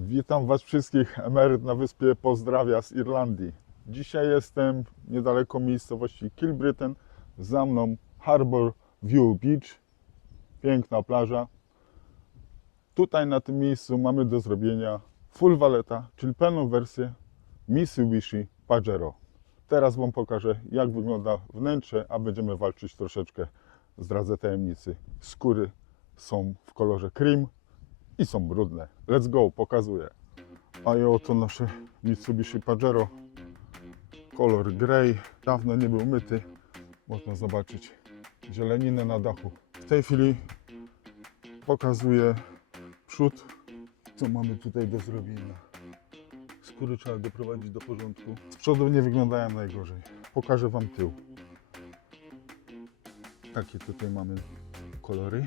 Witam Was wszystkich, emeryt na wyspie pozdrawia z Irlandii. Dzisiaj jestem niedaleko miejscowości Kilbrittain, za mną Harbour View Beach, piękna plaża. Tutaj na tym miejscu mamy do zrobienia full valeta, czyli pełną wersję Mitsubishi Pajero. Teraz Wam pokażę, jak wygląda wnętrze, a będziemy walczyć troszeczkę, zdradzę tajemnicy. Skóry są w kolorze cream i są brudne. Let's go, pokazuję. A i oto nasze Mitsubishi Pajero. Kolor grey, dawno nie był myty. Można zobaczyć zieleninę na dachu. W tej chwili pokazuję przód, co mamy tutaj do zrobienia. Skóry trzeba doprowadzić do porządku. Z przodu nie wyglądają najgorzej. Pokażę Wam tył. Takie tutaj mamy kolory,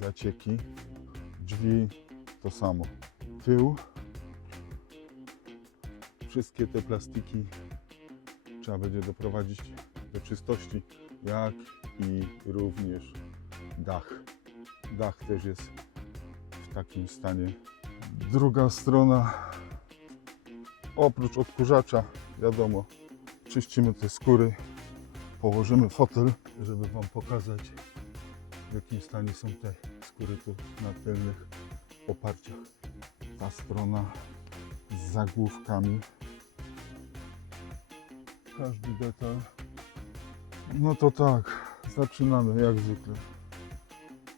zacieki, drzwi to samo. Tył, wszystkie te plastiki trzeba będzie doprowadzić do czystości, jak i również dach. Dach też jest w takim stanie. Druga strona, oprócz odkurzacza, wiadomo, czyścimy te skóry, położymy fotel, żeby Wam pokazać, w jakim stanie są te skóry tu na tylnych oparciach. Ta strona z zagłówkami, każdy detal. No to tak, zaczynamy jak zwykle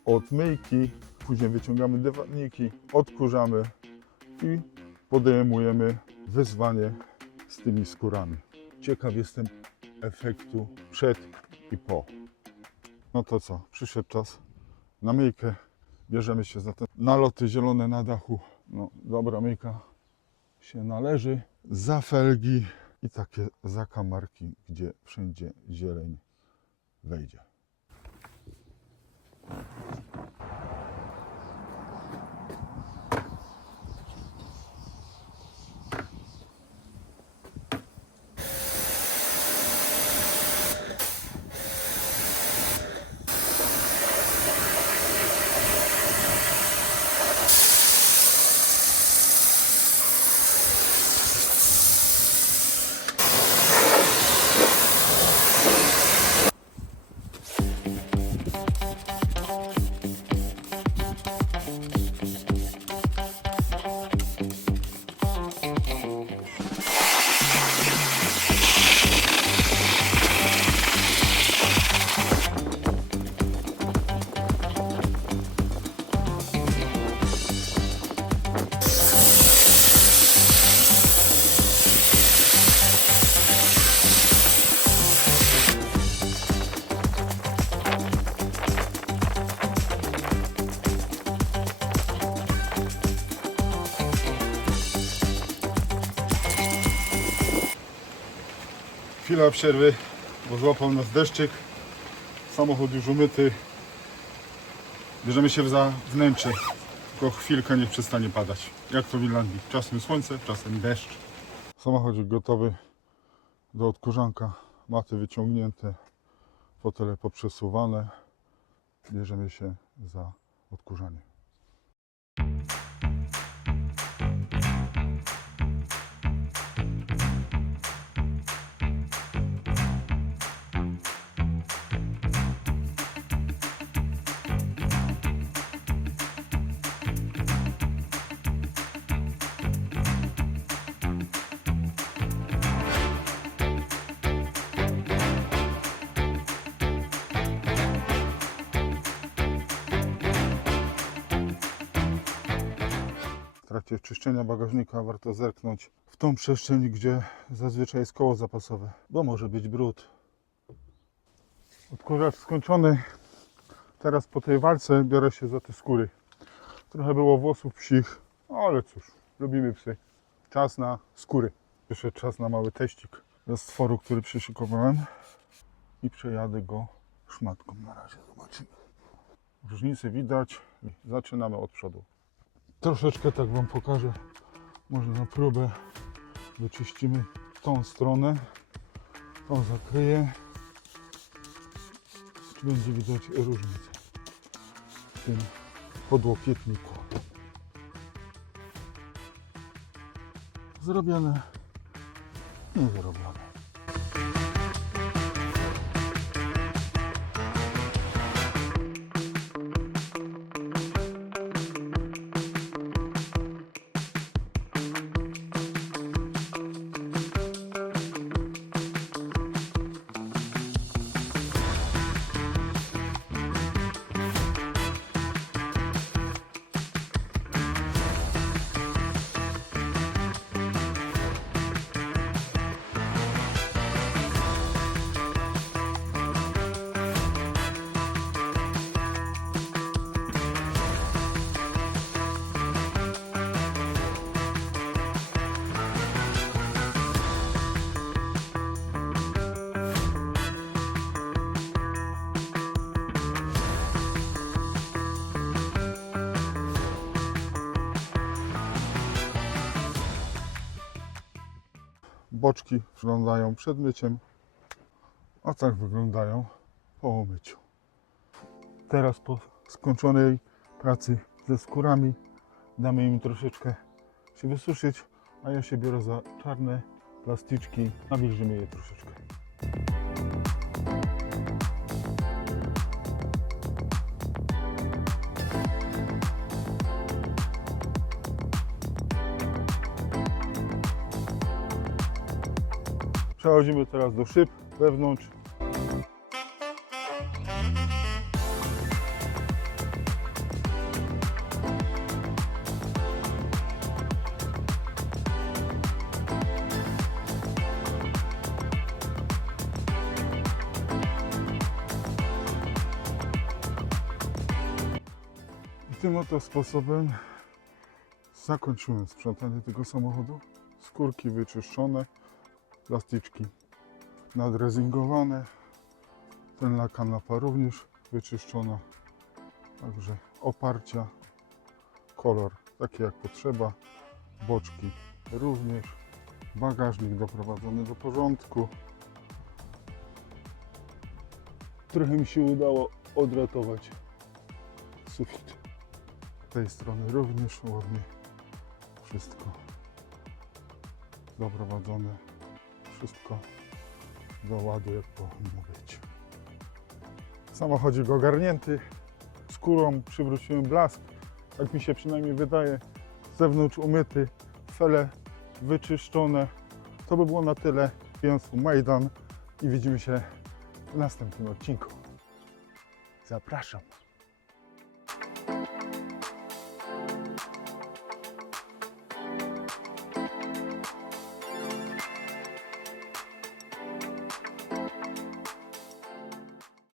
od myjki, później wyciągamy dywaniki, odkurzamy i podejmujemy wyzwanie z tymi skórami. Ciekaw jestem efektu przed i po. No to co, przyszedł czas na myjkę. Bierzemy się za te naloty zielone na dachu. No, dobra myjka się należy. Za felgi i takie zakamarki, gdzie wszędzie zieleń wejdzie. Chwila przerwy, bo złapał nas deszczyk. Samochód już umyty. Bierzemy się za wnętrze. Tylko chwilkę niech przestanie padać. Jak to w Irlandii. Czasem słońce, czasem deszcz. Samochodzik gotowy do odkurzanka. Maty wyciągnięte, fotele poprzesuwane. Bierzemy się za odkurzanie. W trakcie czyszczenia bagażnika warto zerknąć w tą przestrzeń, gdzie zazwyczaj jest koło zapasowe, bo może być brud. Odkurzacz skończony. Teraz po tej walce biorę się za te skóry. Trochę było włosów psich, ale cóż, lubimy psy. Czas na skóry. Jeszcze czas na mały teścik ze stworu, który przyszykowałem i przejadę go szmatką. Na razie zobaczymy. Różnicy widać. Zaczynamy od przodu. Troszeczkę tak Wam pokażę, może na próbę wyczyścimy tą stronę, tą zakryję, będzie widać różnicę w tym podłokietniku. zrobione, nie zrobione. Boczki wyglądają przed myciem, a tak wyglądają po umyciu. Teraz po skończonej pracy ze skórami damy im troszeczkę się wysuszyć, a ja się biorę za czarne plastyczki, nawilżymy je troszeczkę. Przechodzimy teraz do szyb wewnątrz. I tym oto sposobem zakończyłem sprzątanie tego samochodu. Skórki wyczyszczone, plastyczki nadrezingowane, tylna kanapa również wyczyszczona, także oparcia, kolor taki jak potrzeba, boczki również, bagażnik doprowadzony do porządku. Trochę mi się udało odratować sufit. Z tej strony również ładnie wszystko doprowadzone. Wszystko do ładu, jak powinno być. Samochodzik ogarnięty, skórą przywróciłem blask, jak mi się przynajmniej wydaje, z zewnątrz umyty, fele wyczyszczone. To by było na tyle. Państwu Majdan i widzimy się w następnym odcinku. Zapraszam.